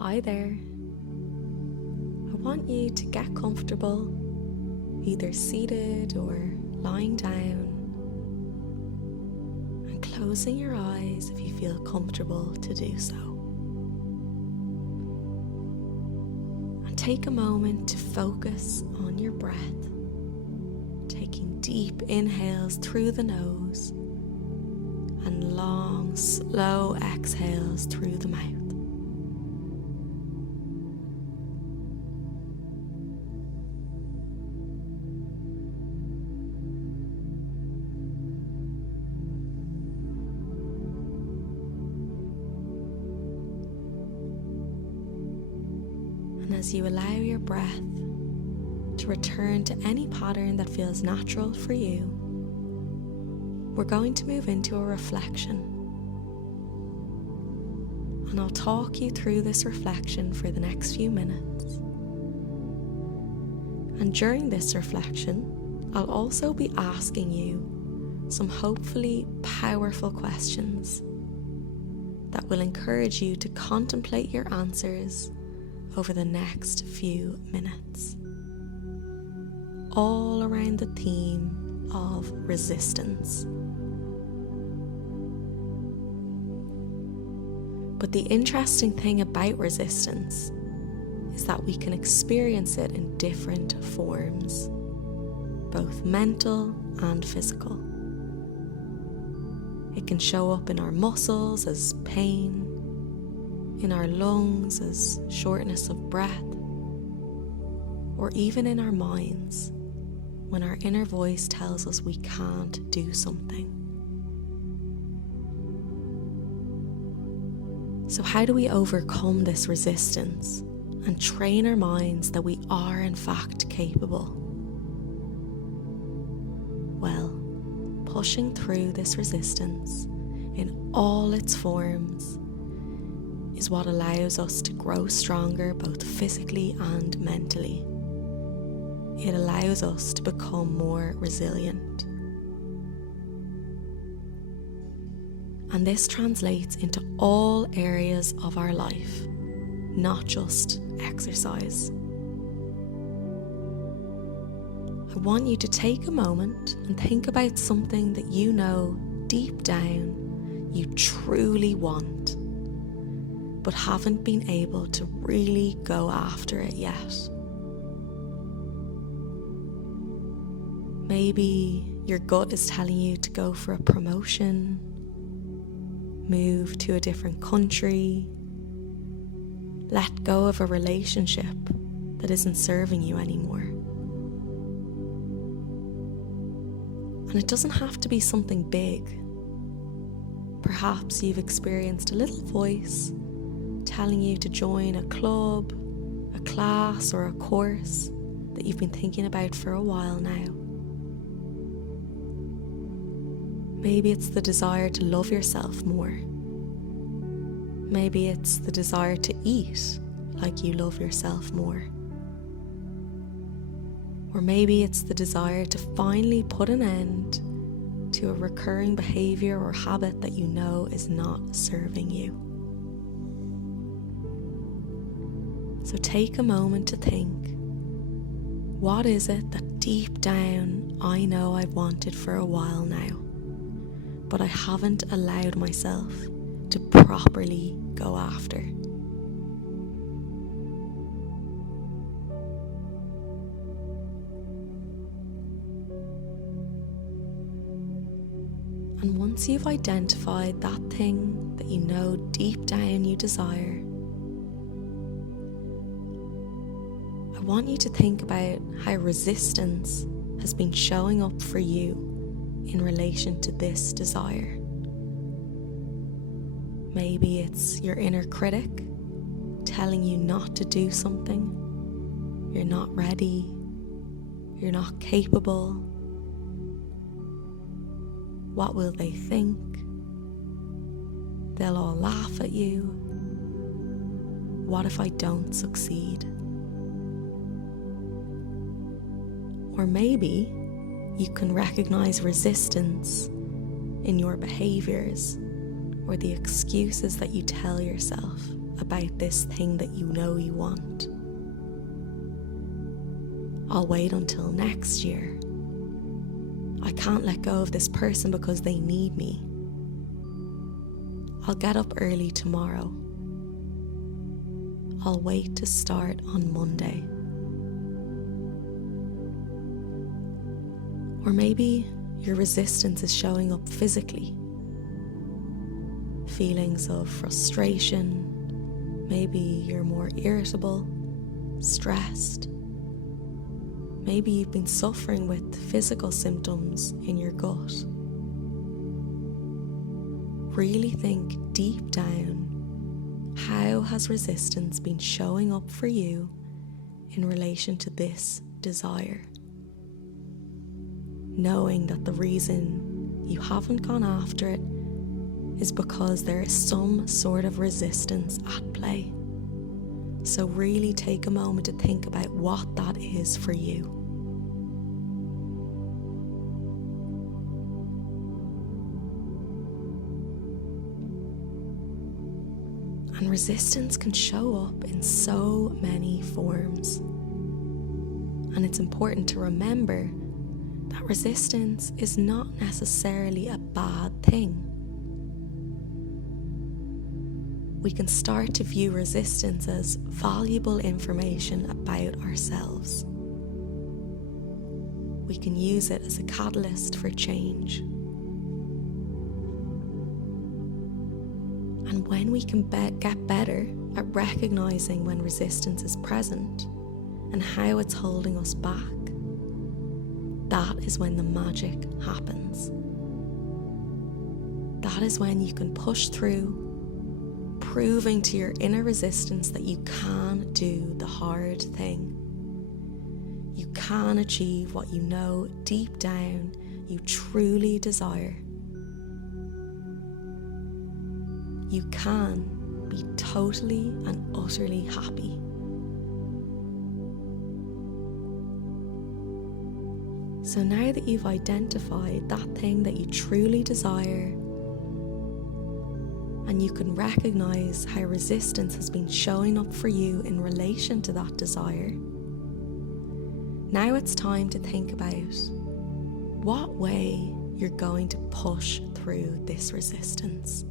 Hi there. I want you to get comfortable, either seated or lying down, and closing your eyes if you feel comfortable to do so. And take a moment to focus on your breath, taking deep inhales through the nose and long, slow exhales through the mouth. And as you allow your breath to return to any pattern that feels natural for you, we're going to move into a reflection. And I'll talk you through this reflection for the next few minutes. And during this reflection, I'll also be asking you some hopefully powerful questions that will encourage you to contemplate your answers over the next few minutes, all around the theme of resistance. But the interesting thing about resistance is that we can experience it in different forms, both mental and physical. It can show up in our muscles as pain, in our lungs as shortness of breath, or even in our minds when our inner voice tells us we can't do something. So how do we overcome this resistance and train our minds that we are in fact capable? Well, pushing through this resistance in all its forms is what allows us to grow stronger both physically and mentally. It allows us to become more resilient. And this translates into all areas of our life, not just exercise. I want you to take a moment and think about something that you know deep down you truly want, but haven't been able to really go after it yet. Maybe your gut is telling you to go for a promotion, move to a different country, let go of a relationship that isn't serving you anymore. And it doesn't have to be something big. Perhaps you've experienced a little voice telling you to join a club, a class, or a course that you've been thinking about for a while now. Maybe it's the desire to love yourself more. Maybe it's the desire to eat like you love yourself more. Or maybe it's the desire to finally put an end to a recurring behavior or habit that you know is not serving you. So take a moment to think, what is it that deep down I know I've wanted for a while now, but I haven't allowed myself to properly go after? And once you've identified that thing that you know deep down you desire, I want you to think about how resistance has been showing up for you in relation to this desire. Maybe it's your inner critic telling you not to do something, you're not ready, you're not capable. What will they think? They'll all laugh at you. What if I don't succeed? Or maybe you can recognize resistance in your behaviors or the excuses that you tell yourself about this thing that you know you want. I'll wait until next year. I can't let go of this person because they need me. I'll get up early tomorrow. I'll wait to start on Monday. Or maybe your resistance is showing up physically. Feelings of frustration, maybe you're more irritable, stressed. Maybe you've been suffering with physical symptoms in your gut. Really think deep down, how has resistance been showing up for you in relation to this desire? Knowing that the reason you haven't gone after it is because there is some sort of resistance at play. So really take a moment to think about what that is for you. And resistance can show up in so many forms. And it's important to remember that resistance is not necessarily a bad thing. We can start to view resistance as valuable information about ourselves. We can use it as a catalyst for change. And when we can get better at recognizing when resistance is present and how it's holding us back, that is when the magic happens. That is when you can push through, proving to your inner resistance that you can do the hard thing. You can achieve what you know deep down you truly desire. You can be totally and utterly happy. So now that you've identified that thing that you truly desire, and you can recognize how resistance has been showing up for you in relation to that desire, now it's time to think about what way you're going to push through this resistance.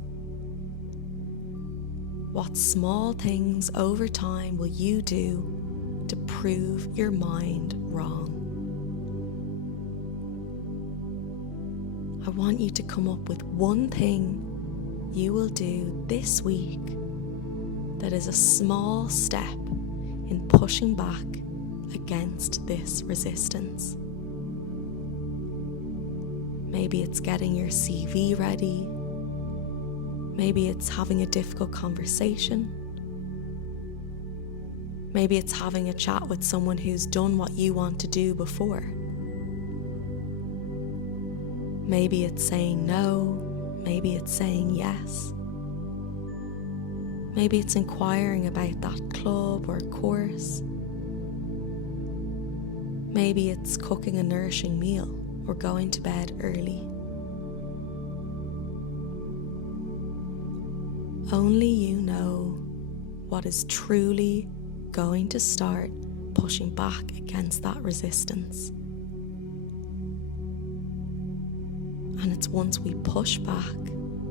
What small things over time will you do to prove your mind wrong? I want you to come up with one thing you will do this week that is a small step in pushing back against this resistance. Maybe it's getting your CV ready. Maybe it's having a difficult conversation. Maybe it's having a chat with someone who's done what you want to do before. Maybe it's saying no. Maybe it's saying yes. Maybe it's inquiring about that club or course. Maybe it's cooking a nourishing meal or going to bed early. Only you know what is truly going to start pushing back against that resistance. And it's once we push back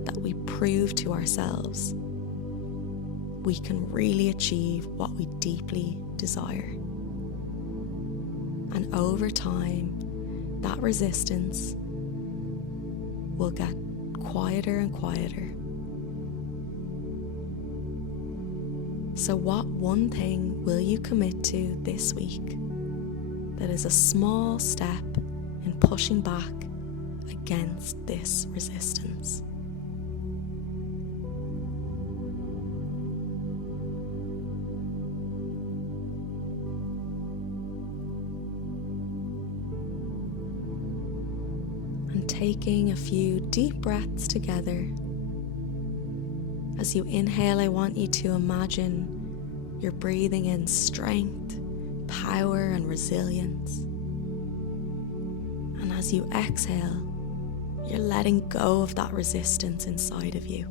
that we prove to ourselves we can really achieve what we deeply desire. And over time, that resistance will get quieter and quieter. So what one thing will you commit to this week that is a small step in pushing back against this resistance? And taking a few deep breaths together. As you inhale, I want you to imagine you're breathing in strength, power, and resilience. And as you exhale, you're letting go of that resistance inside of you.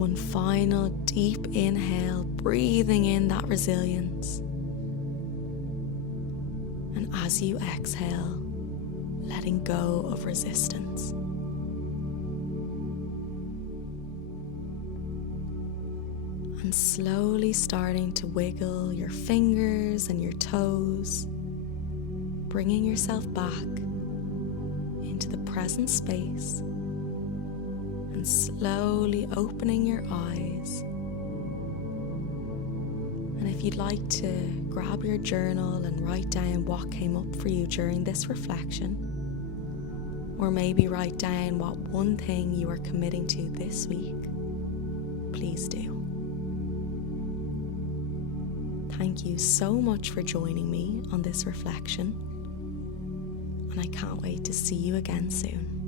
One final deep inhale, breathing in that resilience. And as you exhale, letting go of resistance. And slowly starting to wiggle your fingers and your toes, bringing yourself back into the present space and slowly opening your eyes. And if you'd like to grab your journal and write down what came up for you during this reflection, or maybe write down what one thing you are committing to this week, please do. Thank you so much for joining me on this reflection, and I can't wait to see you again soon.